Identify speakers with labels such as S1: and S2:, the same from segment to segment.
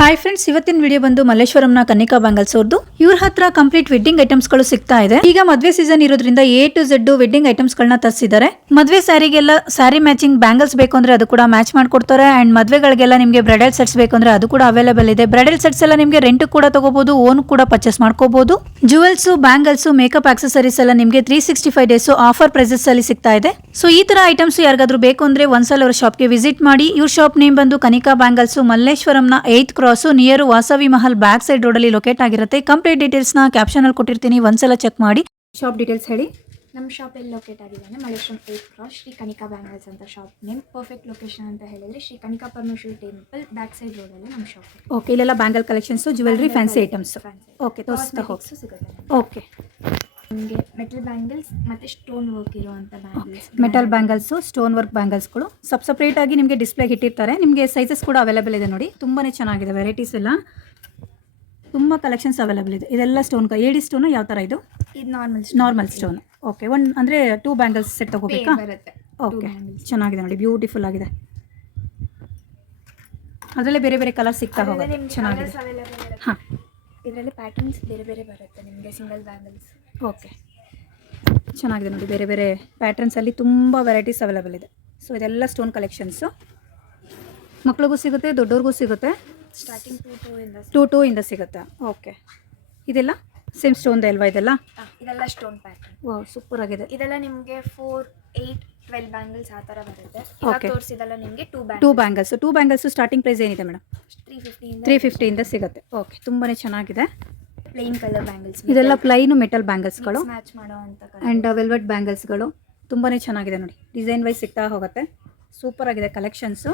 S1: Hi friends ಇವತ್ತಿನ video ಬಂದು ಮಲ್ಲೇಶ್ವರಂನ Kannika bangles ಅವ್ರದ್ದು ಇವ್ರ ಹತ್ರ ಕಂಪ್ಲೀಟ್ ವೆಡ್ಡಿಂಗ್ ಐಟಮ್ಸ್ಗಳು ಸಿಗ್ತಾ ಇದೆ. ಈಗ ಮದ್ವೆ ಸೀಸನ್ ಇರೋದ್ರಿಂದ A to Z wedding items ಗಳನ್ನ ತರಿಸಿದ್ದಾರೆ. ಮದ್ವೆ ಸ್ಯಾರಿಗೆಲ್ಲ ಸ್ಯಾರಿ ಮ್ಯಾಚಿಂಗ್ ಬ್ಯಾಂಗಲ್ಸ್ ಬೇಕು ಅಂದ್ರೆ ಅದು ಕೂಡ ಮ್ಯಾಚ್ ಮಾಡ್ಕೊಡ್ತಾರೆ. ಅಂಡ್ ಮದ್ವೆಗಳಿಗೆಲ್ಲ ನಿಮಗೆ ಬ್ರೈಡಲ್ ಸೆಟ್ಸ್ ಬೇಕು ಅಂದ್ರೆ ಅದು ಕೂಡ ಅವೈಲೇಬಲ್ ಇದೆ. ಬ್ರೈಡಲ್ ಸೆಟ್ಸ್ ಎಲ್ಲ ನಿಮಗೆ ರೆಂಟ್ ಕೂಡ ತಗೋಬಹುದು ಓನ್ ಕೂಡ ಪರ್ಚೇಸ್ ಮಾಡ್ಕೋಬಹುದು ಜುವೆಲ್ಸ್ ಬ್ಯಾಂಗಲ್ಸ್ ಮೇಕಪ್ ಆಕ್ಸೆಸರೀಸ್ ಎಲ್ಲ ನಿಮಗೆ three sixty five days offer prices ಅಲ್ಲಿ ಸಿಗ್ತಾ ಇದೆ. ಸೊ ಈ ತರ ಐಟಮ್ಸ್ ಯಾರಿಗಾದ್ರೂ ಬೇಕು ಅಂದ್ರೆ ಒಂದ್ಸಲ ಅವರ ಶಾಪ್ಗೆ ವಿಸಿಟ್ ಮಾಡಿ. ಇವ್ರ ಶಾಪ್ ನೇಮ್ ಬಂದು Kanika bangles ಮಲ್ಲೇಶ್ವರಂನ eighth cross near Vasavi Mahal back side ರೋಡಲ್ಲಿ ಅಲ್ಲಿ ಲೊಕೇಟ್ ಆಗಿರುತ್ತೆ. ಕಂಪ್ಲೀಟ್ ಡೀಟೇಲ್ಸ್ನ ಕ್ಯಾಪ್ಷನ್ ಅಲ್ಲಿ ಕೊಟ್ಟಿರ್ತೀನಿ. ಒಂದ್ಸಲ ಚೆಕ್ ಮಾಡಿ. ಶಾಪ್ ಡೀಟೇಲ್ಸ್ ಹೇಳಿ.
S2: ನಮ್ಮ ಶಾಪ್ ಎಲ್ಲಿ ಲೊಕೇಟ್ ಆಗಿದೆ ಅಂದರೆ Malleshwaram eighth cross Shri Kanika bangles ಅಂತ ಶಾಪ್ ನೇಮ್ ಪರ್ಫೆಕ್ಟ್ ಲೊಕೇಶನ್ ಅಂತ ಹೇಳಿದ್ರೆ Shri Kanika Parameshwari temple back side ರೋಡಲ್ಲಿ ನಮ್ಮ ಶಾಪ್
S1: ಓಕೆ ಇಲ್ಲೆಲ್ಲ bangle collections jewellery fancy items okay ತೋರಿಸ್ತಾ ಹೋಗಿ.
S2: ಸಿಗುತ್ತೆ.
S1: ಓಕೆ
S2: ನಿಮಗೆ ಮೆಟಲ್ ಬ್ಯಾಂಗಲ್ಸ್ ಮತ್ತೆ ಸ್ಟೋನ್ ವರ್ಕ್ ಇರುವಂಥ bangles
S1: metal bangles stone work ಬ್ಯಾಂಗಲ್ಸ್ಗಳು ಸಬ್ ಸಪ್ರೇಟ್ ಆಗಿ ನಿಮಗೆ ಡಿಸ್ಪ್ಲೇಗೆ ಇಟ್ಟಿರ್ತಾರೆ. ನಿಮಗೆ ಸೈಜಸ್ ಕೂಡ ಅವೈಲೇಬಲ್ ಇದೆ ನೋಡಿ. ತುಂಬಾನೇ ಚೆನ್ನಾಗಿದೆ ವೆರೈಟೀಸ್ ಎಲ್ಲ. ತುಂಬ ಕಲೆಕ್ಷನ್ಸ್ ಅವೈಲೇಬಲ್ ಇದೆ. ಇದೆಲ್ಲ ಸ್ಟೋನ್ ಏಡಿ ಸ್ಟೋನ್ ಯಾವ ಥರ ಇದು?
S2: ಇದು normal
S1: normal stone okay one ಅಂದರೆ ಟೂ ಬ್ಯಾಂಗಲ್ಸ್ ಸೆಟ್ ತಗೋಬೇಕಾ?
S2: ಬರುತ್ತೆ.
S1: ಓಕೆ ಚೆನ್ನಾಗಿದೆ ನೋಡಿ. ಬ್ಯೂಟಿಫುಲ್ ಆಗಿದೆ. ಅದರಲ್ಲೇ ಬೇರೆ ಬೇರೆ ಕಲರ್ ಸಿಗ್ತಾ ಹೋಗುತ್ತೆ ಚೆನ್ನಾಗಿದೆ. ಹಾಂ.
S2: ಇದರಲ್ಲಿ ಪ್ಯಾಟರ್ನ್ಸ್ ಬೇರೆ ಬೇರೆ ಬರುತ್ತೆ ನಿಮಗೆ ಸಿಂಗಲ್ ಬ್ಯಾಂಗಲ್ಸ್
S1: ಓಕೆ. ಚೆನ್ನಾಗಿದೆ ನೋಡಿ ಬೇರೆ ಬೇರೆ ಪ್ಯಾಟರ್ನ್ಸಲ್ಲಿ ತುಂಬ ವೆರೈಟೀಸ್ ಅವೈಲೇಬಲ್ ಇದೆ. ಸೊ ಇದೆಲ್ಲ ಸ್ಟೋನ್ ಕಲೆಕ್ಷನ್ಸು ಮಕ್ಳಿಗೂ ಸಿಗುತ್ತೆ ದೊಡ್ಡವ್ರಿಗೂ ಸಿಗುತ್ತೆ.
S2: ಸ್ಟಾರ್ಟಿಂಗ್ ಟು ಟೂ ಇಂದ
S1: ಟೂ ಟೂ ಇಂದ ಸಿಗುತ್ತೆ. ಓಕೆ ಇದೆಲ್ಲ ಸೇಮ್ ಸ್ಟೋನ್ದೆ ಅಲ್ವಾ ಇದೆಲ್ಲ?
S2: ಇದೆಲ್ಲ ಸ್ಟೋನ್ ಪ್ಯಾಟರ್ನ್
S1: ಓ ಸೂಪರ್ ಆಗಿದೆ.
S2: ಇದೆಲ್ಲ ನಿಮಗೆ ಫೋರ್ ಏಯ್ಟ್ ಟ್ವೆಲ್ ಬ್ಯಾಂಗಲ್ಸ್ ಆ ಥರ ಬರುತ್ತೆ.
S1: ಓಕೆ
S2: ತೋರಿಸಿದೆಲ್ಲ ನಿಮಗೆ two
S1: two
S2: bangles
S1: bangles two bangles starting price ಏನಿದೆ ಮೇಡಮ್
S2: ತ್ರೀ ಫಿಫ್ಟಿ
S1: ತ್ರೀ ಫಿಫ್ಟಿಯಿಂದ ಸಿಗುತ್ತೆ. ಓಕೆ ತುಂಬಾ ಚೆನ್ನಾಗಿದೆ.
S2: ಪ್ಲೇನ್ ಕಲರ್ ಬ್ಯಾಂಗಲ್ಸ್
S1: ಇದೆಲ್ಲ ಪ್ಲೈನ್ ಮೆಟಲ್ ಬ್ಯಾಂಗಲ್ಸ್ಗಳು
S2: ಮ್ಯಾಚ್ ಮಾಡೋ ಅಂತ
S1: ಆ್ಯಂಡ್ ವೆಲ್ವೆಟ್ ಬ್ಯಾಂಗಲ್ಸ್ಗಳು ತುಂಬಾ ಚೆನ್ನಾಗಿದೆ ನೋಡಿ. ಡಿಸೈನ್ ವೈಸ್ ಸಿಗ್ತಾ ಹೋಗುತ್ತೆ. ಸೂಪರ್ ಆಗಿದೆ collections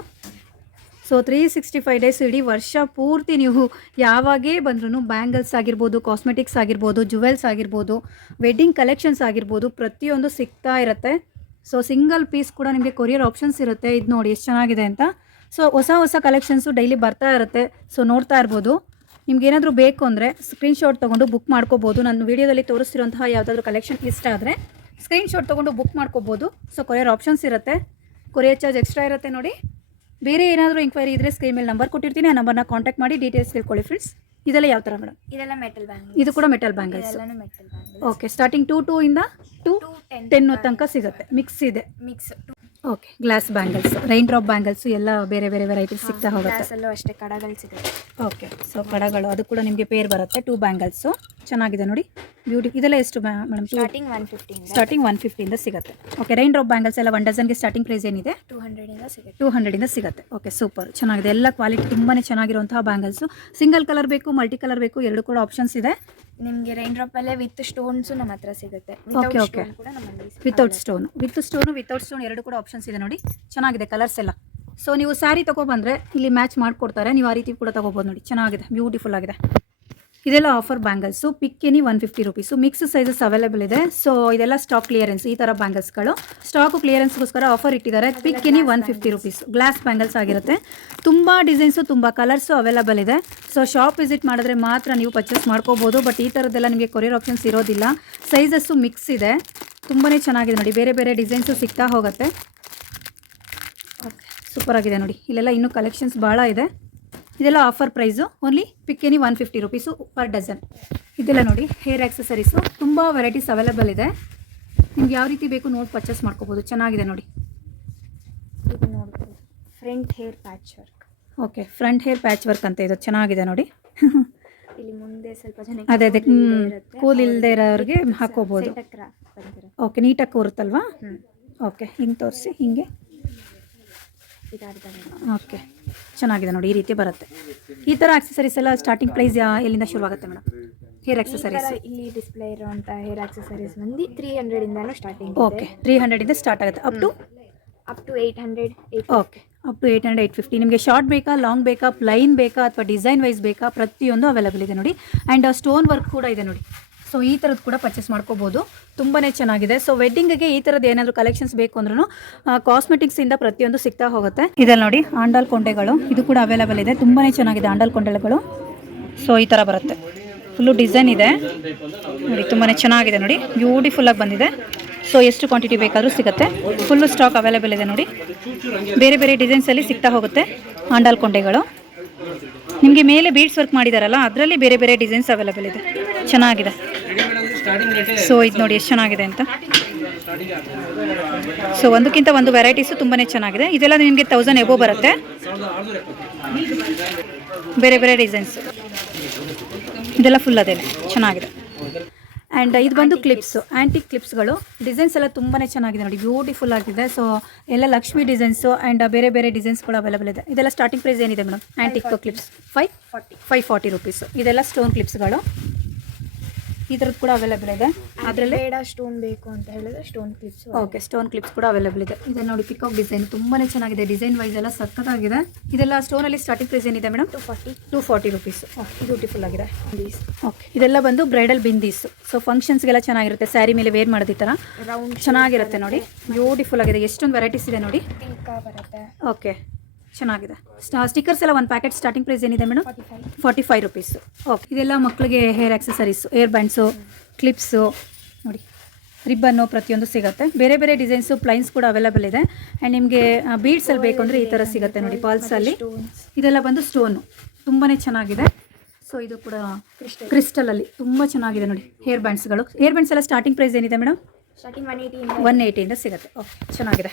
S1: so three sixty five days ಇಡೀ ವರ್ಷ ಪೂರ್ತಿ ನೀವು ಯಾವಾಗೇ ಬಂದ್ರೂ ಬ್ಯಾಂಗಲ್ಸ್ ಆಗಿರ್ಬೋದು ಕಾಸ್ಮೆಟಿಕ್ಸ್ ಆಗಿರ್ಬೋದು ಜುವೆಲ್ಸ್ ಆಗಿರ್ಬೋದು ವೆಡ್ಡಿಂಗ್ ಕಲೆಕ್ಷನ್ಸ್ ಆಗಿರ್ಬೋದು ಪ್ರತಿಯೊಂದು ಸಿಗ್ತಾ ಇರುತ್ತೆ. ಸೊ ಸಿಂಗಲ್ ಪೀಸ್ ಕೂಡ ನಿಮಗೆ ಕೊರಿಯರ್ ಆಪ್ಷನ್ಸ್ ಇರುತ್ತೆ. ಇದು ನೋಡಿ ಎಷ್ಟು ಚೆನ್ನಾಗಿದೆ ಅಂತ. ಸೊ ಹೊಸ ಹೊಸ ಕಲೆಕ್ಷನ್ಸು ಡೈಲಿ ಬರ್ತಾ ಇರುತ್ತೆ. ಸೊ ನೋಡ್ತಾ ಇರ್ಬೋದು. ನಿಮ್ಗೆ ಏನಾದರೂ ಬೇಕು ಅಂದರೆ ಸ್ಕ್ರೀನ್ಶಾಟ್ ತೊಗೊಂಡು ಬುಕ್ ಮಾಡ್ಕೋಬೋದು. ನಾನು ವೀಡಿಯೋದಲ್ಲಿ ತೋರಿಸ್ತಿರೋಂತಹ ಯಾವುದಾದ್ರೂ ಕಲೆಕ್ಷನ್ ಇಷ್ಟ ಆದರೆ ಸ್ಕ್ರೀನ್ಶಾಟ್ ತೊಗೊಂಡು ಬುಕ್ ಮಾಡ್ಕೋಬೋದು. ಸೊ ಕೊರಿಯರ್ ಆಪ್ಷನ್ಸ್ ಇರುತ್ತೆ. ಕೊರಿಯರ್ ಚಾರ್ಜ್ ಎಕ್ಸ್ಟ್ರಾ ಇರುತ್ತೆ ನೋಡಿ. ಬೇರೆ ಏನಾದರೂ ಇನ್ಕ್ವೈರಿ ಇದ್ದರೆ ಸ್ಕ್ರೀನ್ ಮೇಲೆ ನಂಬರ್ ಕೊಟ್ಟಿರ್ತೀನಿ. ಆ ನಂಬರ್ನ ಕಾಂಟ್ಯಾಕ್ಟ್ ಮಾಡಿ ಡೀಟೇಲ್ಸ್ ತಿಳ್ಕೊಳ್ಳಿ ಫ್ರೆಂಡ್ಸ್ ಇದೆಲ್ಲ ಯಾವ ಥರ ಮೇಡಮ್
S2: ಇದೆಲ್ಲ ಮೆಟಲ್ ಬ್ಯಾಂಗಲ್
S1: ಇದು ಕೂಡ metal bangles okay starting to two ಇಂದ ಟು
S2: ಟೆನ್
S1: ತನಕ ಸಿಗುತ್ತೆ. ಮಿಕ್ಸ್ ಇದೆ.
S2: Mix
S1: okay glass bangles rain drop bangles ಎಲ್ಲ ಬೇರೆ ಬೇರೆ ವೆರೈಟೀಸ್ ಸಿಗ್ತಾ ಹೋಗುತ್ತೆ.
S2: ಅಷ್ಟೇ ಕಡಗಳು ಸಿಗುತ್ತೆ.
S1: ಓಕೆ ಸೊ ಕಡಗಳು ಅದು ಕೂಡ ನಿಮಗೆ ಪೇರ್ ಬರುತ್ತೆ ಟೂ ಬ್ಯಾಂಗಲ್ಸು ಚೆನ್ನಾಗಿದೆ ನೋಡಿ ಬ್ಯೂಟಿ ಇದೆಲ್ಲ ಎಷ್ಟು ಮೇಡಮ್
S2: ಸ್ಟಾರ್ಟಿಂಗ್ ಒನ್ ಫಿಫ್ಟಿಯಿಂದ
S1: ಸ್ಟಾರ್ಟಿಂಗ್ ಒನ್ ಫಿಫ್ಟಿಯಿಂದ ಸಿಗುತ್ತೆ. ಓಕೆ ರೈನ್ ಡ್ರಾಪ್ ಬ್ಯಾಂಗಲ್ಸ್ ಎಲ್ಲ ಒನ್ ಡಜನ್ಗೆ ಸ್ಟಾರ್ಟಿಂಗ್ ಪ್ರೈಸ್ ಏನಿದೆ?
S2: ಟೂ ಹಂಡ್ರೆಡಿಂದ ಸಿಗುತ್ತೆ.
S1: ಟೂ ಹಂಡ್ರೆಡಿಂದ ಸಿಗುತ್ತೆ. ಓಕೆ ಸೂಪರ್ ಚೆನ್ನಾಗಿದೆ. ಎಲ್ಲ ಕ್ವಾಲಿಟಿ ತುಂಬಾ ಚೆನ್ನಾಗಿರುವಂತಹ ಬ್ಯಾಂಗಲ್ಸು ಸಿಂಗಲ್ ಕಲರ್ ಬೇಕು ಮಲ್ಟಿ ಕಲರ್ ಬೇಕು ಎರಡು ಕೂಡ ಆಪ್ಷನ್ಸ್ ಇದೆ.
S2: ನಿಮಗೆ ರೈನ್ ಡ್ರಾಪ್ ಅಲ್ಲೇ ವಿತ್ ಸ್ಟೋನ್ಸ್ ನಮ್ಮ ಹತ್ರ ಸಿಗುತ್ತೆ. ಓಕೆ ನಮ್ಮಲ್ಲಿ
S1: without stone with stone without stone ಎರಡು ಕೂಡ ಆಪ್ಷನ್ಸ್ ಇದೆ ನೋಡಿ. ಚೆನ್ನಾಗಿದೆ ಕಲರ್ಸ್ ಎಲ್ಲ. ಸೊ ನೀವು ಸ್ಯಾರಿ ತೊಗೊಬಂದರೆ ಇಲ್ಲಿ ಮ್ಯಾಚ್ ಮಾಡ್ಕೊಡ್ತಾರೆ. ನೀವು ಆ ರೀತಿ ಕೂಡ ತೊಗೋಬೋದು ನೋಡಿ. ಚೆನ್ನಾಗಿದೆ ಬ್ಯೂಟಿಫುಲ್ ಆಗಿದೆ. ಇದೆಲ್ಲ offer bangles any one fifty rupees mix sizes available ಇದೆ. ಸೊ ಇದೆಲ್ಲ ಸ್ಟಾಕ್ ಕ್ಲಿಯರೆನ್ಸ್ ಈ ಥರ ಬ್ಯಾಂಗಲ್ಸ್ಗಳು ಸ್ಟಾಕು ಕ್ಲಿಯರೆನ್ಸ್ಗೋಸ್ಕರ ಆಫರ್ ಇಟ್ಟಿದ್ದಾರೆ. Pick any one fifty rupees glass bangles ಆಗಿರುತ್ತೆ. ತುಂಬ ಡಿಸೈನ್ಸು ತುಂಬ ಕಲರ್ಸು ಅವೈಲೇಬಲ್ ಇದೆ. ಸೊ ಶಾಪ್ ವಿಸಿಟ್ ಮಾಡಿದ್ರೆ ಮಾತ್ರ ನೀವು ಪರ್ಚೇಸ್ ಮಾಡ್ಕೋಬೋದು. ಬಟ್ ಈ ಥರದ್ದೆಲ್ಲ ನಿಮಗೆ ಕೊರಿಯರ್ ಆಪ್ಷನ್ಸ್ ಇರೋದಿಲ್ಲ. ಸೈಜಸ್ಸು ಮಿಕ್ಸ್ ಇದೆ. ತುಂಬಾ ಚೆನ್ನಾಗಿದೆ ನೋಡಿ. ಬೇರೆ ಬೇರೆ ಡಿಸೈನ್ಸು ಸಿಗ್ತಾ ಹೋಗುತ್ತೆ. ಓಕೆ ಸೂಪರ್ ಆಗಿದೆ ನೋಡಿ. ಇಲ್ಲೆಲ್ಲ ಇನ್ನೂ ಕಲೆಕ್ಷನ್ಸ್ ಭಾಳ ಇದೆ. ಇದೆಲ್ಲ offer price only ಪಿಕ್ಕೆನಿ one fifty rupees per dozen ಇದೆಲ್ಲ ನೋಡಿ ಹೇರ್ ಆಕ್ಸಸರೀಸು ತುಂಬ ವೆರೈಟೀಸ್ ಅವೈಲೇಬಲ್ ಇದೆ. ನಿಮ್ಗೆ ಯಾವ ರೀತಿ ಬೇಕು ನೋಡಿ ಪರ್ಚೇಸ್ ಮಾಡ್ಕೋಬೋದು. ಚೆನ್ನಾಗಿದೆ ನೋಡಿ.
S2: ಇದು ನೋಡ್ಬೋದು. Front hair patch work
S1: okay front hair patch work ಅಂತ ಇದು. ಚೆನ್ನಾಗಿದೆ ನೋಡಿ.
S2: ಇಲ್ಲಿ ಮುಂದೆ ಸ್ವಲ್ಪ ಜನ
S1: ಅದೇ ಅದೇ ಕೂಲ್ ಇಲ್ಲದೆ ಇರೋರಿಗೆ ಹಾಕೋಬೋದು ಓಕೆ ನೀಟಾಗಿ ಕೂರುತ್ತಲ್ವಾ? ಓಕೆ ಹಿಂಗೆ ತೋರಿಸಿ ಹಿಂಗೆ. ಓಕೆ. ಚೆನ್ನಾಗಿದೆ ನೋಡಿ ಈ ರೀತಿ ಬರುತ್ತೆ. ಈ ಥರ ಆಕ್ಸೆಸರೀಸ್ ಎಲ್ಲ ಸ್ಟಾರ್ಟಿಂಗ್ ಪ್ರೈಸ್ ಎಲ್ಲಿಂದ ಶುರುವಾಗುತ್ತೆ ಮೇಡಮ್? ಹೇರ್ ಆಕ್ಸೆಸರೀಸ್
S2: ಇಲ್ಲಿ ಡಿಸ್ಪ್ಲೇ ಇರುವಂಥ ಹೇರ್ ಆಕ್ಸೆಸರೀಸ್ ಬಂದು ತ್ರೀ ಹಂಡ್ರೆಡಿಂದಾನು ಸ್ಟಾರ್ಟಿಂಗ್
S1: ಓಕೆ ತ್ರೀ ಹಂಡ್ರೆಡಿಂದ ಸ್ಟಾರ್ಟ್ ಆಗುತ್ತೆ. Up to
S2: up to eight hundred
S1: okay up to eight hundred eight fifty ನಿಮಗೆ ಶಾರ್ಟ್ ಬೇಕಾ ಲಾಂಗ್ ಬೇಕಾ ಪ್ಲೈನ್ ಬೇಕಾ ಅಥವಾ ಡಿಸೈನ್ ವೈಸ್ ಬೇಕಾ? ಪ್ರತಿಯೊಂದು ಅವೈಲೇಬಲ್ ಇದೆ ನೋಡಿ. ಆ್ಯಂಡ್ ಸ್ಟೋನ್ ವರ್ಕ್ ಕೂಡ ಇದೆ ನೋಡಿ. ಸೊ ಈ ಥರದ್ದು ಕೂಡ ಪರ್ಚೇಸ್ ಮಾಡ್ಕೋಬೋದು. ತುಂಬಾ ಚೆನ್ನಾಗಿದೆ. ಸೊ ವೆಡ್ಡಿಂಗ್ಗೆ ಈ ಥರದ್ದು ಏನಾದರೂ ಕಲೆಕ್ಷನ್ಸ್ ಬೇಕು ಅಂದ್ರೂ ಕಾಸ್ಮೆಟಿಕ್ಸಿಂದ ಪ್ರತಿಯೊಂದು ಸಿಗ್ತಾ ಹೋಗುತ್ತೆ. ಇದೆಲ್ಲ ನೋಡಿ, ಆಂಡಲ್ ಕೊಂಡೆಗಳು. ಇದು ಕೂಡ ಅವೈಲೇಬಲ್ ಇದೆ. ತುಂಬಾ ಚೆನ್ನಾಗಿದೆ ಆಂಡಲ್ ಕೊಂಡೆಗಳು ಸೊ ಈ ಥರ ಬರುತ್ತೆ. ಫುಲ್ಲು ಡಿಸೈನ್ ಇದೆ. ನೋಡಿ ತುಂಬಾ ಚೆನ್ನಾಗಿದೆ ನೋಡಿ. ಬ್ಯೂಟಿಫುಲ್ಲಾಗಿ ಬಂದಿದೆ. ಸೊ ಎಷ್ಟು ಕ್ವಾಂಟಿಟಿ ಬೇಕಾದರೂ ಸಿಗುತ್ತೆ. ಫುಲ್ಲು ಸ್ಟಾಕ್ ಅವೈಲೇಬಲ್ ಇದೆ ನೋಡಿ. ಬೇರೆ ಬೇರೆ ಡಿಸೈನ್ಸಲ್ಲಿ ಸಿಗ್ತಾ ಹೋಗುತ್ತೆ ಆಂಡಾಲ್ ಕೊಂಡೆಗಳು. ನಿಮಗೆ ಮೇಲೆ ಬೀಡ್ಸ್ ವರ್ಕ್ ಮಾಡಿದಾರಲ್ಲ, ಅದರಲ್ಲಿ ಬೇರೆ ಬೇರೆ ಡಿಸೈನ್ಸ್ ಅವೈಲೇಬಲ್ ಇದೆ. ಚೆನ್ನಾಗಿದೆ. ಸೊ ಇದು ನೋಡಿ ಎಷ್ಟು ಚೆನ್ನಾಗಿದೆ ಅಂತ. ಸೊ ಒಂದಕ್ಕಿಂತ ಒಂದು ವೆರೈಟೀಸು ತುಂಬಾ ಚೆನ್ನಾಗಿದೆ. ಇದೆಲ್ಲ ನಿಮಗೆ ತೌಸಂಡ್ ಎಬೋ ಬರುತ್ತೆ. ಬೇರೆ ಬೇರೆ ಡಿಸೈನ್ಸ್ ಇದೆಲ್ಲ ಫುಲ್ ಅದೇ ಚೆನ್ನಾಗಿದೆ. ಆ್ಯಂಡ್ ಇದು ಬಂದು ಕ್ಲಿಪ್ಸು ಆ್ಯಂಟಿಕ್ ಕ್ಲಿಪ್ಸ್ಗಳು ಡಿಸೈನ್ಸ್ ಎಲ್ಲ ತುಂಬಾ ಚೆನ್ನಾಗಿದೆ ನೋಡಿ. ಬ್ಯೂಟಿಫುಲ್ ಆಗಿದೆ. ಸೊ ಎಲ್ಲ ಲಕ್ಷ್ಮಿ ಡಿಸೈನ್ಸು ಆ್ಯಂಡ್ ಬೇರೆ ಬೇರೆ ಡಿಸೈನ್ಸ್ಗಳು ಅವೈಲೇಬಲ್ ಇದೆ. ಇದೆಲ್ಲ ಸ್ಟಾರ್ಟಿಂಗ್ ಪ್ರೈಸ್ ಏನಿದೆ madam antique clips five
S2: forty
S1: five forty rupees ಇದೆಲ್ಲ ಸ್ಟೋನ್ ಕ್ಲಿಪ್ಸ್ಗಳು ಈ ಥರದ್ದು ಕೂಡ ಅವೈಲೇಬಲ್ ಇದೆ. ಅದರಲ್ಲಿ
S2: ಬೇಡ ಸ್ಟೋನ್ ಬೇಕು ಅಂತ ಹೇಳಿದ್ರೆ stone clips
S1: okay stone clips ಕೂಡ ಅವೈಲೇಬಲ್ ಇದೆ. ಇದೆ ನೋಡಿ ಪಿಕಾಕ್ ಡಿಸೈನ್ ತುಂಬಾ ಚೆನ್ನಾಗಿದೆ. ಡಿಸೈನ್ ವೈಸ್ ಎಲ್ಲ ಸಕ್ಕತ್ತಾಗಿದೆ ಇದೆಲ್ಲ ಸ್ಟೋನಲ್ಲಿ ಸ್ಟಾರ್ಟಿಂಗ್ ಪ್ರೈಸ್ ಏನಿದೆ madam
S2: two forty
S1: two forty rupees beautiful ಆಗಿದೆ. ಓಕೆ ಇದೆಲ್ಲ ಬಂದು ಬ್ರೈಡಲ್ ಬಿಂದೀಸ್ ಸೊ ಫಂಕ್ಷನ್ಸ್ಗೆಲ್ಲ ಚೆನ್ನಾಗಿರುತ್ತೆ. ಸ್ಯಾರಿ ಮೇಲೆ ವೇರ್ ಮಾಡೋದು ಈ ಥರ
S2: ರೌಂಡ್
S1: ಚೆನ್ನಾಗಿರುತ್ತೆ ನೋಡಿ. ಬ್ಯೂಟಿಫುಲ್ ಆಗಿದೆ. ಎಷ್ಟೊಂದು ವೆರೈಟೀಸ್ ಇದೆ ನೋಡಿ.
S2: ಪಿಂಕ ಬರುತ್ತೆ.
S1: ಓಕೆ ಚೆನ್ನಾಗಿದೆ. ಸ್ಟಿಕರ್ಸ್ ಎಲ್ಲ ಒಂದು ಪ್ಯಾಕೆಟ್ ಸ್ಟಾರ್ಟಿಂಗ್ ಪ್ರೈಸ್ ಏನಿದೆ madam?
S2: Forty five
S1: rupees okay ಇದೆಲ್ಲ ಮಕ್ಕಳಿಗೆ hair accessories hair bands clips ನೋಡಿ ರಿಬ್ಬನ್ನು ಪ್ರತಿಯೊಂದು ಸಿಗುತ್ತೆ. ಬೇರೆ ಬೇರೆ ಡಿಸೈನ್ಸು ಪ್ಲೈನ್ಸ್ ಕೂಡ ಅವೈಲೇಬಲ್ ಇದೆ. ಆ್ಯಂಡ್ ನಿಮಗೆ ಬೀಡ್ಸಲ್ಲಿ ಬೇಕು ಅಂದರೆ ಈ ಥರ ಸಿಗುತ್ತೆ ನೋಡಿ ಪಾಲ್ಸಲ್ಲಿ ಇದೆಲ್ಲ ಬಂದು ಸ್ಟೋನು ತುಂಬಾ ಚೆನ್ನಾಗಿದೆ. ಸೊ ಇದು ಕೂಡ
S2: ಕ್ರಿಸ್ಟಲ್
S1: ಕ್ರಿಸ್ಟಲಲ್ಲಿ ತುಂಬ ಚೆನ್ನಾಗಿದೆ ನೋಡಿ ಹೇರ್ ಬ್ಯಾಂಡ್ಸ್ಗಳು ಹೇರ್ ಬ್ಯಾಂಡ್ಸ್ ಎಲ್ಲ ಸ್ಟಾರ್ಟಿಂಗ್ ಪ್ರೈಸ್ ಏನಿದೆ madam?
S2: Starting one eighty
S1: one ಏಯ್ಟಿಯಿಂದ ಸಿಗುತ್ತೆ. ಓಕೆ ಚೆನ್ನಾಗಿದೆ.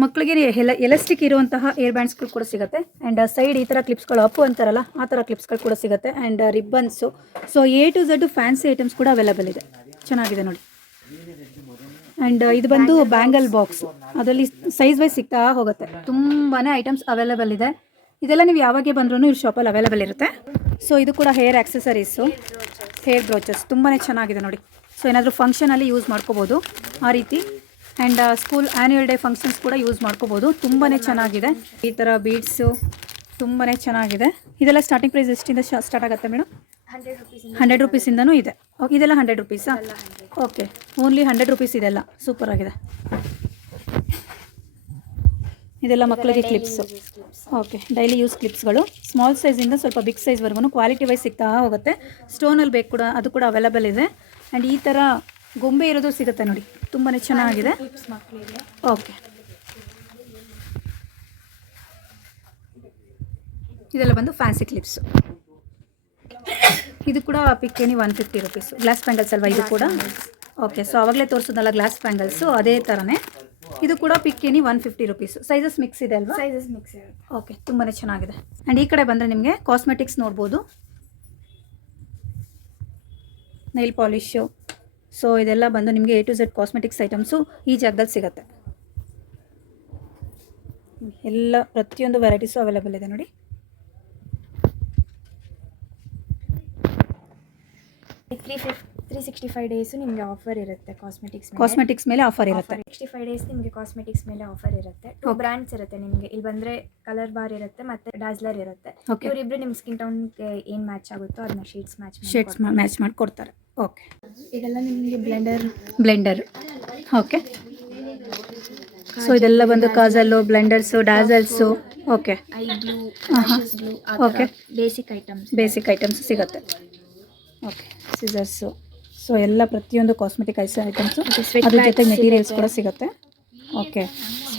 S1: ಮಕ್ಕಳಿಗೆ ಎಲ ಎಲಾಸ್ಟಿಕ್ ಇರುವಂತಹ ಏರ್ ಬ್ಯಾಂಡ್ಸ್ಗಳು ಕೂಡ ಸಿಗುತ್ತೆ. ಆ್ಯಂಡ್ ಸೈಡ್ ಈ ಥರ ಕ್ಲಿಪ್ಸ್ಗಳು ಅಪ್ಪು ಅಂತಾರಲ್ಲ, ಆ ಥರ ಕ್ಲಿಪ್ಸ್ಗಳು ಕೂಡ ಸಿಗುತ್ತೆ. And ribbons so A to Z fancy items ಕೂಡ ಅವೈಲೇಬಲ್ ಇದೆ. ಚೆನ್ನಾಗಿದೆ ನೋಡಿ. ಆ್ಯಂಡ್ ಇದು ಬಂದು ಬ್ಯಾಂಗಲ್ ಬಾಕ್ಸ್ ಅದರಲ್ಲಿ ಸೈಜ್ ವೈಸ್ ಸಿಗ್ತಾ ಹೋಗುತ್ತೆ. ತುಂಬಾ ಐಟಮ್ಸ್ ಅವೈಲೇಬಲ್ ಇದೆ. ಇದೆಲ್ಲ ನೀವು ಯಾವಾಗೆ ಬಂದ್ರೂ ಇವ್ರ ಶಾಪಲ್ಲಿ ಅವೈಲೇಬಲ್ ಇರುತ್ತೆ. ಸೊ ಇದು ಕೂಡ ಹೇರ್ ಆಕ್ಸೆಸರೀಸು ಹೇರ್ ಬ್ರೋಚಸ್ ತುಂಬಾ ಚೆನ್ನಾಗಿದೆ ನೋಡಿ. ಸೊ ಏನಾದರೂ ಫಂಕ್ಷನಲ್ಲಿ ಯೂಸ್ ಮಾಡ್ಕೋಬೋದು ಆ ರೀತಿ. And school annual day functions ಕೂಡ ಯೂಸ್ ಮಾಡ್ಕೋಬೋದು. ತುಂಬಾ ಚೆನ್ನಾಗಿದೆ. ಈ ಥರ ಬೀಡ್ಸು ತುಂಬಾ ಚೆನ್ನಾಗಿದೆ. ಇದೆಲ್ಲ ಸ್ಟಾರ್ಟಿಂಗ್ ಪ್ರೈಸ್ ಎಷ್ಟಿಂದ ಸ್ಟಾರ್ಟ್ ಆಗುತ್ತೆ ಮೇಡಮ್
S2: ಹಂಡ್ರೆಡ್ ರುಪೀಸ್
S1: ಹಂಡ್ರೆಡ್ ರುಪೀಸಿಂದನೂ ಇದೆ. ಓಕೆ ಇದೆಲ್ಲ ಹಂಡ್ರೆಡ್ ರುಪೀಸಾ ಓಕೆ ಓನ್ಲಿ ಹಂಡ್ರೆಡ್ ರುಪೀಸ್ ಇದೆಲ್ಲ. ಸೂಪರ್ ಆಗಿದೆ. ಇದೆಲ್ಲ ಮಕ್ಕಳಿಗೆ ಕ್ಲಿಪ್ಸು ಓಕೆ ಡೈಲಿ ಯೂಸ್ ಕ್ಲಿಪ್ಸ್ಗಳು ಸ್ಮಾಲ್ ಸೈಜಿಂದ ಸ್ವಲ್ಪ ಬಿಗ್ ಸೈಜ್ವರೆಗೂ ಕ್ವಾಲಿಟಿ ವೈಸ್ ಸಿಗ್ತಾ ಹೋಗುತ್ತೆ. ಸ್ಟೋನಲ್ಲಿ ಬೇಕು ಕೂಡ ಅದು ಕೂಡ ಅವೈಲಬಲ್ ಇದೆ. ಆ್ಯಂಡ್ ಈ ಥರ ಗೊಂಬೆ ಇರೋದು ಸಿಗುತ್ತೆ ನೋಡಿ. ತುಂಬಾ ಚೆನ್ನಾಗಿದೆ. ಓಕೆ. ಇದೆಲ್ಲ ಬಂದು ಫ್ಯಾನ್ಸಿ ಕ್ಲಿಪ್ಸು ಇದು ಕೂಡ pick any one fifty rupees glass bangles ಅಲ್ವಾ ಇದು ಕೂಡ? ಓಕೆ ಸೊ ಆವಾಗಲೇ ತೋರಿಸೋದಲ್ಲ ಗ್ಲಾಸ್ ಬ್ಯಾಂಗಲ್ಸ್ ಅದೇ ಥರನೇ ಇದು ಕೂಡ pick any one fifty rupees sizes mix ಇದೆ ಅಲ್ವಾ?
S2: ಸೈಜಸ್ ಮಿಕ್ಸ್ ಇದೆ.
S1: ಓಕೆ ತುಂಬಾ ಚೆನ್ನಾಗಿದೆ. ಆ್ಯಂಡ್ ಈ ಕಡೆ ಬಂದರೆ ನಿಮಗೆ ಕಾಸ್ಮೆಟಿಕ್ಸ್ ನೋಡ್ಬೋದು. ನೈಲ್ ಪಾಲಿಶು ಸೊ ಇದೆಲ್ಲ ಬಂದು ನಿಮಗೆ A to Z cosmetics items ಈ ಜಾಗದಲ್ಲಿ ಸಿಗುತ್ತೆ. ಎಲ್ಲ ಪ್ರತಿಯೊಂದು ವೆರೈಟೀಸು ಅವೈಲೇಬಲ್ ಇದೆ ನೋಡಿ.
S2: Three fif three sixty five days ನಿಮಗೆ ಆಫರ್ ಇರುತ್ತೆ ಕಾಸ್ಮೆಟಿಕ್ಸ್
S1: ಕಾಸ್ಮೆಟಿಕ್ಸ್ ಮೇಲೆ ಆಫರ್ ಇರುತ್ತೆ.
S2: ಸಿಕ್ಸ್ಟಿ ಫೈವ್ ಡೇಸ್ ನಿಮಗೆ ಕಾಸ್ಮೆಟಿಕ್ಸ್ ಮೇಲೆ ಆಫರ್ ಇರುತ್ತೆ. ಟೂ ಬ್ರ್ಯಾಂಡ್ಸ್ ಇರುತ್ತೆ ನಿಮಗೆ. ಇಲ್ಲಿ ಬಂದರೆ ಕಲರ್ ಬಾರ್ ಇರುತ್ತೆ ಮತ್ತೆ ಡಾಸ್ಲರ್ ಇರುತ್ತೆ. ಇವರಿಬ್ರು ನಿಮ್ಮ ಸ್ಕಿನ್ ಟೌನ್ಗೆ ಏನು ಮ್ಯಾಚ್ ಆಗುತ್ತೋ ಅದನ್ನ ಶೀಟ್ಸ್ ಮ್ಯಾಚ್
S1: ಶೇಡ್ಸ್ ಮ್ಯಾಚ್ ಮಾಡಿ ಕೊಡ್ತಾರೆ ಓಕೆ.
S2: ಇದೆಲ್ಲ ನಿಮಗೆ ಬ್ಲೆಂಡರ್
S1: ಬ್ಲೆಂಡರ್ ಓಕೆ. ಸೊ ಇದೆಲ್ಲ ಬಂದು kajal blenders dazzlers okay.
S2: Eye glue
S1: ಆಹಾ.
S2: Glue
S1: Okay.
S2: Basic items
S1: basic items ಸಿಗುತ್ತೆ. ಓಕೆ. ಸಿಸರ್ಸು ಸೊ ಎಲ್ಲ ಪ್ರತಿಯೊಂದು ಕಾಸ್ಮೆಟಿಕ್ ಐಸ್ ಐಟಮ್ಸು
S2: ಮತ್ತೆ sweat
S1: ಅದ್ರ ಜೊತೆ ಮೆಟೀರಿಯಲ್ಸ್ ಕೂಡ ಸಿಗುತ್ತೆ. ಓಕೆ.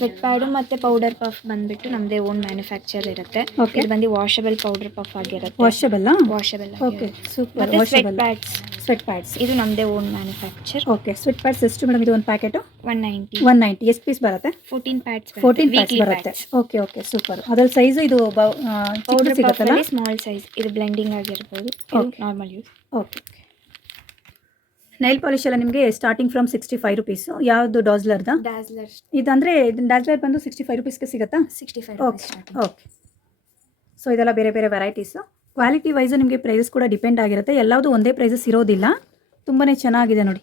S2: ಸ್ವೆಟ್ ಪ್ಯಾಡು ಮತ್ತೆ ಪೌಡರ್ ಪಫ್ ಬಂದ್ಬಿಟ್ಟು ನಮ್ಮದೇ ಓನ್ ಮ್ಯಾನುಫ್ಯಾಕ್ಚರ್ ಇರುತ್ತೆ.
S1: Okay.
S2: ಇದು ಬಂದು ವಾಷಬಲ್ ಪೌಡರ್ ಪಫ್ ಆಗಿರುತ್ತೆ.
S1: ವಾಷಬಲ್
S2: ವಾಷಬಲ್
S1: ಓಕೆ ಸೂಪರ್
S2: ಮತ್ತೆ sweat
S1: washable
S2: pads
S1: sweat pads
S2: ಇದು ನಮ್ಮದೇ own manufacture
S1: okay sweat pads ಎಷ್ಟು ಮೇಡಮ್ ಇದು ಒಂದು packet
S2: one ninety
S1: one ninety ಎಷ್ಟು ಪೀಸ್ ಬರುತ್ತೆ?
S2: ಫೋರ್ಟೀನ್ ಪ್ಯಾಡ್ಸ್
S1: ಫೋರ್ಟೀನ್ ಪ್ಯಾಕ್ಸ್ ಬರುತ್ತೆ. ಓಕೆ ಓಕೆ ಸೂಪರ್ ಅದ್ರಲ್ಲಿ ಸೈಜು ಇದು ಬ- ಆ, ಚಿಕ್ಕದು
S2: ಪೌಡರ್
S1: ಸಿಗುತ್ತಲ್ಲ?
S2: ಸ್ಮಾಲ್ ಸೈಜ್ ಇದು ಬ್ಲೆಂಡಿಂಗ್ ಆಗಿರ್ಬೋದು.
S1: Okay.
S2: Normal use
S1: okay nail polish ಎಲ್ಲ ನಿಮಗೆ starting from sixty five rupees ಯಾವುದು ಡಾಸ್ಲರ್ದ
S2: ಡಾಸ್ಲರ್
S1: ಇದಂದ್ರೆ ಡಾಸ್ಲರ್ ಬಂದು ಸಿಕ್ಸ್ಟಿ ಫೈವ್ ರುಪೀಸ್ಗೆ ಸಿಗುತ್ತಾ?
S2: Sixty five
S1: okay okay so ಇದೆಲ್ಲ ಬೇರೆ ಬೇರೆ ವೆರೈಟೀಸು ಕ್ವಾಲಿಟಿ ವೈಸ್ ನಿಮಗೆ ಪ್ರೈಸಸ್ ಕೂಡ ಡಿಪೆಂಡ್ ಆಗಿರುತ್ತೆ. ಎಲ್ಲವುದು ಒಂದೇ ಪ್ರೈಸಸ್ ಇರೋದಿಲ್ಲ. ತುಂಬಾ ಚೆನ್ನಾಗಿದೆ ನೋಡಿ.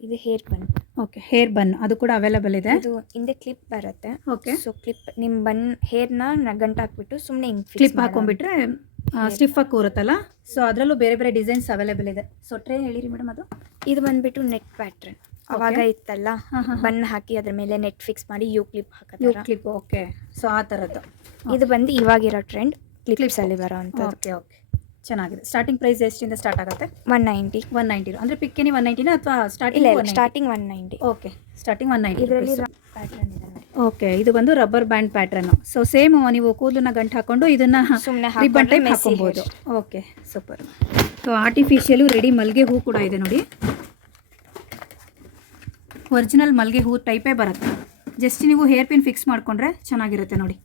S2: ಇದು hair bun
S1: okay hair bun ಅದು ಕೂಡ ಅವೈಲೇಬಲ್ ಇದೆ.
S2: ಇದು ಹಿಂದೆ ಕ್ಲಿಪ್ ಬರುತ್ತೆ.
S1: ಓಕೆ
S2: ಸೊ ಕ್ಲಿಪ್ ನಿಮ್ಮ ಬನ್ ಹೇರ್ನ ಗಂಟು ಹಾಕ್ಬಿಟ್ಟು ಸುಮ್ಮನೆ ಹಿಂಗೆ
S1: ಕ್ಲಿಪ್ ಹಾಕೊಂಡ್ಬಿಟ್ರೆ ಸ್ಟಿಫ್ ಆಗಿ ಕೂರುತ್ತಲ್ಲ? ಸೊ ಅದರಲ್ಲೂ ಬೇರೆ ಬೇರೆ ಡಿಸೈನ್ಸ್ ಅವೈಲೇಬಲ್ ಇದೆ. ಸೊ ಟ್ರೇ ಹೇಳಿರಿ ಮೇಡಮ್ ಅದು?
S2: ಇದು ಬಂದ್ಬಿಟ್ಟು ನೆಟ್ ಪ್ಯಾಟ್ರನ್. ಅವಾಗ ಇತ್ತಲ್ಲ? ಬನ್ ಹಾಕಿ ಅದ್ರ ಮೇಲೆ ನೆಟ್ ಫಿಕ್ಸ್ ಮಾಡಿ U clip
S1: U clip okay so ಆ ಥರದ್ದು
S2: ಇದು ಬಂದು ಇವಾಗಿರೋ ಟ್ರೆಂಡ್ ಕ್ಲಿಪ್ಸ್ ಅಲ್ಲಿ ಬರೋ ಅಂತ
S1: ಓಕೆ ಓಕೆ ಚೆನ್ನಾಗಿದೆ. ಸ್ಟಾರ್ಟಿಂಗ್ ಪ್ರೈಸ್ ಎಷ್ಟಿಂದ ಸ್ಟಾರ್ಟ್ ಆಗುತ್ತೆ?
S2: ಒನ್ ನೈಂಟಿ
S1: ಒನ್ ನೈಂಟಿ ಅಂದ್ರೆ ಪಿಕ್ಕಿನಿ ಒನ್ ನೈಂಟಿನ ಅಥವಾ
S2: ಇಲ್ಲ
S1: starting
S2: starting one ninety
S1: okay starting one ninety
S2: ಇದರಲ್ಲಿ ಪ್ಯಾಟ್ರನ್ ಇದೆ.
S1: ಓಕೆ ಇದು ಬಂದು rubber band pattern so same ನೀವು ಕೂದಲನ್ನ ಗಂಟು ಹಾಕೊಂಡು ಇದನ್ನ
S2: ಹಾಕೊಬಹುದು
S1: ribbon type
S2: messy
S1: okay super so artificial ready ಮಲ್ಗೆ ಹೂ ಕೂಡ ಇದೆ ನೋಡಿ. ಒರಿಜಿನಲ್ ಮಲ್ಗೆ ಹೂ ಟೈಪೇ ಬರುತ್ತೆ. ಜಸ್ಟ್ ನೀವು ಹೇರ್ ಪಿನ್ ಫಿಕ್ಸ್ ಮಾಡಿಕೊಂಡ್ರೆ ಚೆನ್ನಾಗಿರುತ್ತೆ ನೋಡಿ.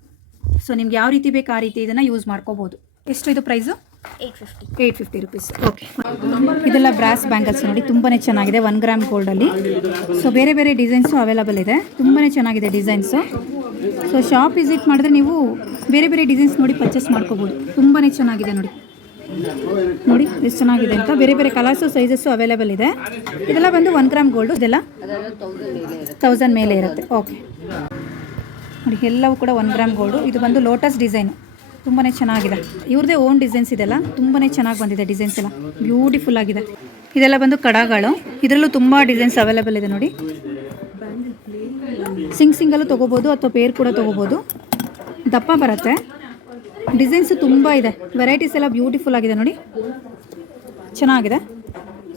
S1: ಸೊ ನಿಮ್ಗೆ ಯಾವ ರೀತಿ ಬೇಕು ಆ ರೀತಿ ಇದನ್ನು ಯೂಸ್ ಮಾಡ್ಕೋಬೋದು. ಎಷ್ಟು ಇದು price
S2: eight fifty
S1: rupees okay ಇದೆಲ್ಲ ಬ್ರಾಸ್ ಬ್ಯಾಂಗಲ್ಸ್ ನೋಡಿ ತುಂಬಾ ಚೆನ್ನಾಗಿದೆ. ಒನ್ ಗ್ರಾಮ್ ಗೋಲ್ಡಲ್ಲಿ ಸೊ ಬೇರೆ ಬೇರೆ ಡಿಸೈನ್ಸು ಅವೈಲಬಲ್ ಇದೆ. ತುಂಬಾ ಚೆನ್ನಾಗಿದೆ ಡಿಸೈನ್ಸು ಸೊ ಶಾಪ್ ವಿಸಿಟ್ ಮಾಡಿದ್ರೆ ನೀವು ಬೇರೆ ಬೇರೆ ಡಿಸೈನ್ಸ್ ನೋಡಿ ಪರ್ಚೇಸ್ ಮಾಡ್ಕೋಬೋದು. ತುಂಬಾ ಚೆನ್ನಾಗಿದೆ ನೋಡಿ. ನೋಡಿ, ಎಷ್ಟು ಚೆನ್ನಾಗಿದೆ ಅಂತ. ಬೇರೆ ಬೇರೆ ಕಲರ್ಸು ಸೈಜಸ್ಸು ಅವೈಲೇಬಲ್ ಇದೆ. ಇದೆಲ್ಲ ಬಂದು ಒನ್ ಗ್ರಾಮ್ ಗೋಲ್ಡು ಇದೆಲ್ಲ ತೌಸಂಡ್ ಮೇಲೆ ಇರುತ್ತೆ. ಓಕೆ ನೋಡಿ, ಎಲ್ಲವೂ ಕೂಡ ಒನ್ ಗ್ರಾಮ್ ಗೋಲ್ಡು ಇದು ಬಂದು ಲೋಟಸ್ ಡಿಸೈನು ತುಂಬಾ ಚೆನ್ನಾಗಿದೆ. ಇವ್ರದೇ ಓನ್ ಡಿಸೈನ್ಸ್ ಇದೆಲ್ಲ ತುಂಬಾ ಚೆನ್ನಾಗಿ ಬಂದಿದೆ ಡಿಸೈನ್ಸ್ ಎಲ್ಲ. ಬ್ಯೂಟಿಫುಲ್ ಆಗಿದೆ. ಇದೆಲ್ಲ ಬಂದು ಕಡಗಳು. ಇದರಲ್ಲೂ ತುಂಬ ಡಿಸೈನ್ಸ್ ಅವೈಲೇಬಲ್ ಇದೆ ನೋಡಿ. ಸಿಂಗ್ ಸಿಂಗಲ್ಲೂ ತೊಗೋಬೋದು ಅಥವಾ ಪೇರ್ ಕೂಡ ತೊಗೋಬೋದು. ದಪ್ಪ ಬರುತ್ತೆ. ಡಿಸೈನ್ಸ್ ತುಂಬ ಇದೆ. ವೆರೈಟೀಸ್ ಎಲ್ಲ ಬ್ಯೂಟಿಫುಲ್ ಆಗಿದೆ ನೋಡಿ. ಚೆನ್ನಾಗಿದೆ.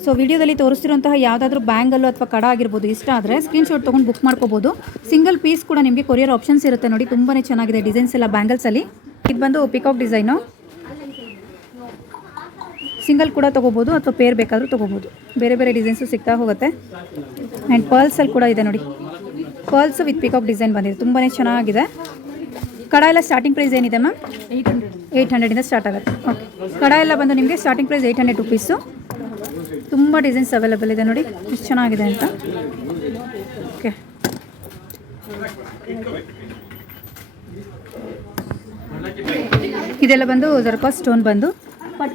S1: ಸೊ ವಿಡಿಯೋದಲ್ಲಿ ತೋರಿಸ್ತಿರುವಂತಹ ಯಾವುದಾದ್ರೂ ಬ್ಯಾಂಗಲ್ಲು ಅಥವಾ ಕಡ ಆಗಿರ್ಬೋದು, ಇಷ್ಟ ಆದರೆ ಸ್ಕ್ರೀನ್ಶಾಟ್ ತೊಗೊಂಡು ಬುಕ್ ಮಾಡ್ಕೋಬೋದು. ಸಿಂಗಲ್ ಪೀಸ್ ಕೂಡ ನಿಮಗೆ ಕೊರಿಯರ್ ಆಪ್ಷನ್ಸ್ ಇರುತ್ತೆ ನೋಡಿ. ತುಂಬಾ ಚೆನ್ನಾಗಿದೆ ಡಿಸೈನ್ಸ್ ಎಲ್ಲ ಬ್ಯಾಂಗಲ್ಸಲ್ಲಿ ಇದು ಬಂದು ಪಿಕಾಕ್ ಡಿಸೈನು ಸಿಂಗಲ್ ಕೂಡ ತೊಗೋಬೋದು ಅಥವಾ ಪೇರ್ ಬೇಕಾದರೂ ತೊಗೋಬೋದು. ಬೇರೆ ಬೇರೆ ಡಿಸೈನ್ಸು ಸಿಗ್ತಾ ಹೋಗುತ್ತೆ. ಆ್ಯಂಡ್ ಪರ್ಲ್ಸಲ್ಲಿ ಕೂಡ ಇದೆ ನೋಡಿ. ಪರ್ಲ್ಸ್ ವಿತ್ ಪಿಕಾಕ್ ಡಿಸೈನ್ ಬಂದಿದೆ. ತುಂಬಾ ಚೆನ್ನಾಗಿದೆ. ಕಡ ಎಲ್ಲ ಸ್ಟಾರ್ಟಿಂಗ್ ಪ್ರೈಸ್ ಏನಿದೆ ಮ್ಯಾಮ್ ಏಯ್ಟ್ ಹಂಡ್ರೆಡ್ ಏಯ್ಟ್ ಹಂಡ್ರೆಡಿಂದ ಸ್ಟಾರ್ಟ್ ಆಗುತ್ತೆ. ಓಕೆ ಕಡ ಎಲ್ಲ ಬಂದು ನಿಮಗೆ starting price eight hundred rupees ತುಂಬ ಡಿಸೈನ್ಸ್ ಅವೈಲೇಬಲ್ ಇದೆ ನೋಡಿ. ಎಷ್ಟು ಚೆನ್ನಾಗಿದೆ ಅಂತ. ಓಕೆ ಇದೆಲ್ಲ ಬಂದು ಜರ್ಕಾ ಸ್ಟೋನ್ ಬಂದು,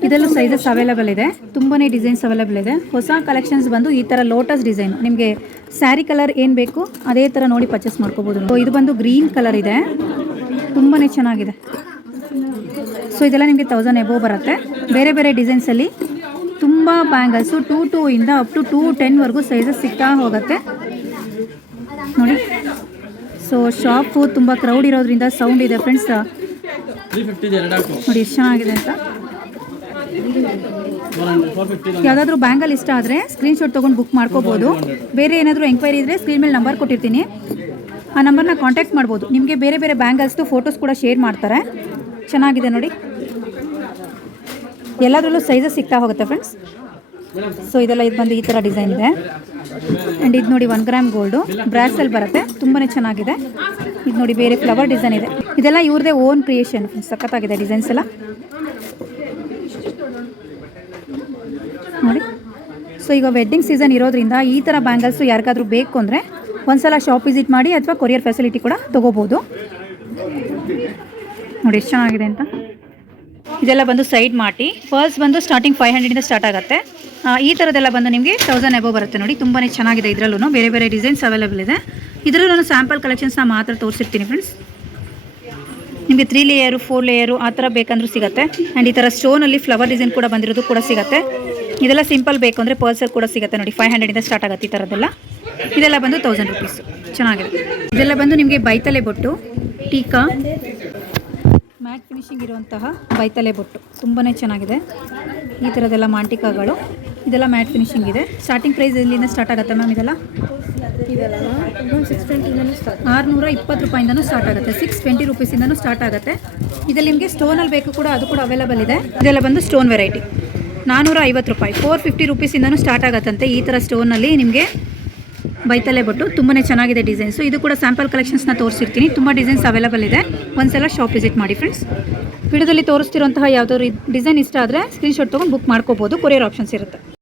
S1: ಇದೆಲ್ಲ ಸೈಜಸ್ ಅವೈಲೇಬಲ್ ಇದೆ. ತುಂಬಾ ಡಿಸೈನ್ಸ್ ಅವೈಲೇಬಲ್ ಇದೆ. ಹೊಸ ಕಲೆಕ್ಷನ್ಸ್ ಬಂದು ಈ ಥರ ಲೋಟಸ್ ಡಿಸೈನ್ ನಿಮಗೆ ಸ್ಯಾರಿ ಕಲರ್ ಏನು ಬೇಕು, ಅದೇ ಥರ ನೋಡಿ ಪರ್ಚೇಸ್ ಮಾಡ್ಕೋಬೋದು ಇದು ಬಂದು ಗ್ರೀನ್ ಕಲರ್ ಇದೆ. ತುಂಬಾ ಚೆನ್ನಾಗಿದೆ. ಸೊ ಇದೆಲ್ಲ ನಿಮಗೆ ತೌಸಂಡ್ ಎಬೋ ಬರುತ್ತೆ. ಬೇರೆ ಬೇರೆ ಡಿಸೈನ್ಸಲ್ಲಿ ತುಂಬ ಬ್ಯಾಂಗಲ್ಸು ಟೂ ಟೂ ಇಂದ ಅಪ್ ಟು ಟೂ ಟೆನ್ವರೆಗೂ ಸೈಜಸ್ ಸಿಗ್ತಾ ಹೋಗುತ್ತೆ. ನೋಡಿ. ಸೊ ಶಾಪು ತುಂಬ ಕ್ರೌಡ್ ಇರೋದ್ರಿಂದ ಸೌಂಡ್ ಇದೆ. ಫ್ರೆಂಡ್ಸ್
S3: ತ್ರೀ ಫಿಫ್ಟಿದು ಎರಡು ಹಾಕು
S1: ನೋಡಿ, ಎಷ್ಟು ಚೆನ್ನಾಗಿದೆ ಅಂತ. ಯಾವುದಾದ್ರೂ ಬ್ಯಾಂಗಲ್ ಇಷ್ಟ ಆದರೆ ಸ್ಕ್ರೀನ್ಶಾಟ್ ತೊಗೊಂಡು ಬುಕ್ ಮಾಡ್ಕೋಬೋದು. ಬೇರೆ ಏನಾದರೂ ಎಂಕ್ವೈರಿ ಇದ್ದರೆ ಸ್ಕ್ರೀನ್ ಮೇಲೆ ನಂಬರ್ ಕೊಟ್ಟಿರ್ತೀನಿ. ಆ ನಂಬರ್ನ ಕಾಂಟ್ಯಾಕ್ಟ್ ಮಾಡ್ಬೋದು. ನಿಮಗೆ ಬೇರೆ ಬೇರೆ ಬ್ಯಾಂಗಲ್ಸ್ದು ಫೋಟೋಸ್ ಕೂಡ ಶೇರ್ ಮಾಡ್ತಾರೆ. ಚೆನ್ನಾಗಿದೆ ನೋಡಿ. ಎಲ್ಲದರಲ್ಲೂ ಸೈಜಸ್ ಸಿಗ್ತಾ ಹೋಗುತ್ತೆ ಫ್ರೆಂಡ್ಸ್ ಸೊ ಇದೆಲ್ಲ ಇದು ಬಂದು ಈ ಥರ ಡಿಸೈನ್ ಇದೆ. ಆ್ಯಂಡ್ ಇದು ನೋಡಿ ಒನ್ ಗ್ರಾಮ್ ಗೋಲ್ಡು ಬ್ರಾಸಲ್ಲಿ ಬರುತ್ತೆ. ತುಂಬಾ ಚೆನ್ನಾಗಿದೆ. ಇದು ನೋಡಿ ಬೇರೆ ಫ್ಲವರ್ ಡಿಸೈನ್ ಇದೆ. ಇದೆಲ್ಲ ಇವ್ರದೇ ಓನ್ ಕ್ರಿಯೇಷನ್ ಸಖತ್ತಾಗಿದೆ ಡಿಸೈನ್ಸ್ ಎಲ್ಲ. ನೋಡಿ. ಸೊ ಈಗ ವೆಡ್ಡಿಂಗ್ ಸೀಸನ್ ಇರೋದ್ರಿಂದ ಈ ಥರ ಬ್ಯಾಂಗಲ್ಸು ಯಾರಿಗಾದ್ರೂ ಬೇಕು ಅಂದರೆ ಒಂದ್ಸಲ ಶಾಪ್ ವಿಸಿಟ್ ಮಾಡಿ ಅಥವಾ ಕೊರಿಯರ್ ಫೆಸಿಲಿಟಿ ಕೂಡ ತೊಗೋಬೋದು. ನೋಡಿ, ಎಷ್ಟು ಚೆನ್ನಾಗಿದೆ ಅಂತ. ಇದೆಲ್ಲ ಬಂದು ಸೈಡ್ ಮಾಡಿ ಪರ್ಸ್ ಬಂದು ಸ್ಟಾರ್ಟಿಂಗ್ ಫೈವ್ ಹಂಡ್ರೆಡಿಂದ ಸ್ಟಾರ್ಟ್ ಆಗುತ್ತೆ. ಈ ಥರದ್ದೆಲ್ಲ ಬಂದು ನಿಮಗೆ ತೌಸಂಡ್ ಎಬೋ ಬರುತ್ತೆ ನೋಡಿ. ತುಂಬಾ ಚೆನ್ನಾಗಿದೆ ಇದರಲ್ಲೂ ಬೇರೆ ಬೇರೆ ಡಿಸೈನ್ಸ್ ಅವೈಲೇಬಲ್ ಇದೆ. ಇದರಲ್ಲೂ ನಾನು ಸ್ಯಾಂಪಲ್ ಕಲೆಕ್ಷನ್ಸ್ನ ಮಾತ್ರ ತೋರಿಸಿರ್ತೀನಿ ಫ್ರೆಂಡ್ಸ್ ನಿಮಗೆ ತ್ರೀ ಲೇಯರು ಫೋರ್ ಲೇಯರು ಆ ಥರ ಬೇಕಂದ್ರೂ ಸಿಗುತ್ತೆ. ಆ್ಯಂಡ್ ಈ ಥರ ಸ್ಟೋನಲ್ಲಿ ಫ್ಲವರ್ ಡಿಸೈನ್ ಕೂಡ ಬಂದಿರೋದು ಕೂಡ ಸಿಗುತ್ತೆ. ಇದೆಲ್ಲ ಸಿಂಪಲ್ ಬೇಕು ಅಂದರೆ ಪರ್ಸಲ್ ಕೂಡ ಸಿಗುತ್ತೆ ನೋಡಿ. ಫೈವ್ ಹಂಡ್ರೆಡಿಂದ ಸ್ಟಾರ್ಟ್ ಆಗುತ್ತೆ ಈ ಥರದ್ದೆಲ್ಲ ಇದೆಲ್ಲ ಬಂದು ತೌಸಂಡ್ ರುಪೀಸ್ ಚೆನ್ನಾಗಿದೆ. ಇದೆಲ್ಲ ಬಂದು ನಿಮಗೆ ಬೈತಲೆ ಬೊಟ್ಟು, ಟೀಕಾ ಮ್ಯಾಟ್ ಫಿನಿಶಿಂಗ್ ಇರುವಂತಹ ಬೈತಲೆ ಬೊಟ್ಟು. ತುಂಬಾ ಚೆನ್ನಾಗಿದೆ. ಈ ಥರದ್ದೆಲ್ಲ ಮಾಂಟಿಕಾಗಳು. ಇದೆಲ್ಲ ಮ್ಯಾಟ್ ಫಿನಿಶಿಂಗ್ ಇದೆ. ಸ್ಟಾರ್ಟಿಂಗ್ ಪ್ರೈಸ್ ಇಲ್ಲಿಂದ ಸ್ಟಾರ್ಟ್ ಆಗುತ್ತೆ ಮ್ಯಾಮ್ ಇದೆಲ್ಲ? ಆರುನೂರ ಇಪ್ಪತ್ತು ರೂಪಾಯಿಂದನೂ ಸ್ಟಾರ್ಟ್ ಆಗುತ್ತೆ. ಸಿಕ್ಸ್ ಟ್ವೆಂಟಿ ರುಪೀಸಿಂದನೂ ಸ್ಟಾರ್ಟ್ ಆಗುತ್ತೆ. ಇದರಲ್ಲಿ ನಿಮಗೆ ಸ್ಟೋನಲ್ಲಿ ಬೇಕು ಕೂಡ ಅದು ಕೂಡ ಅವೈಲಬಲ್ ಇದೆ. ಇದೆಲ್ಲ ಬಂದು ಸ್ಟೋನ್ ವೆರೈಟಿ ನಾನ್ನೂರ ಐವತ್ತು ರೂಪಾಯಿ. ಫೋರ್ ಫಿಫ್ಟಿ ರುಪೀಸಿಂದನೂ ಸ್ಟಾರ್ಟ್ ಆಗುತ್ತಂತೆ ಈ ಥರ ಸ್ಟೋನಲ್ಲಿ ನಿಮಗೆ ಬೈತಲೆ ಬಟ್ಟು ತುಂಬಾ ಚೆನ್ನಾಗಿದೆ ಡಿಸೈನ್ಸು ಇದು ಕೂಡ ಸ್ಯಾಂಪಲ್ ಕಲೆಕ್ಷನ್ಸ್ನ ತೋರಿಸಿರ್ತೀನಿ. ತುಂಬ ಡಿಸೈನ್ಸ್ ಅವೈಲೇಬಲ್ ಇದೆ. ಒಂದ್ಸಲ ಶಾಪ್ ವಿಸಿಟ್ ಮಾಡಿ ಫ್ರೆಂಡ್ಸ್ ವಿಡಿಯೋದಲ್ಲಿ ತೋರಿಸ್ತಿರುವಂತಹ ಯಾವುದಾದ್ರು ಡಿಸೈನ್ ಇಷ್ಟ ಆದರೆ ಸ್ಕ್ರೀನ್ಶಾಟ್ ತೊಗೊಂಡು ಬುಕ್ ಮಾಡ್ಕೋಬೋದು. ಕೊರಿಯರ್ ಆಪ್ಷನ್ಸ್ ಇರುತ್ತೆ.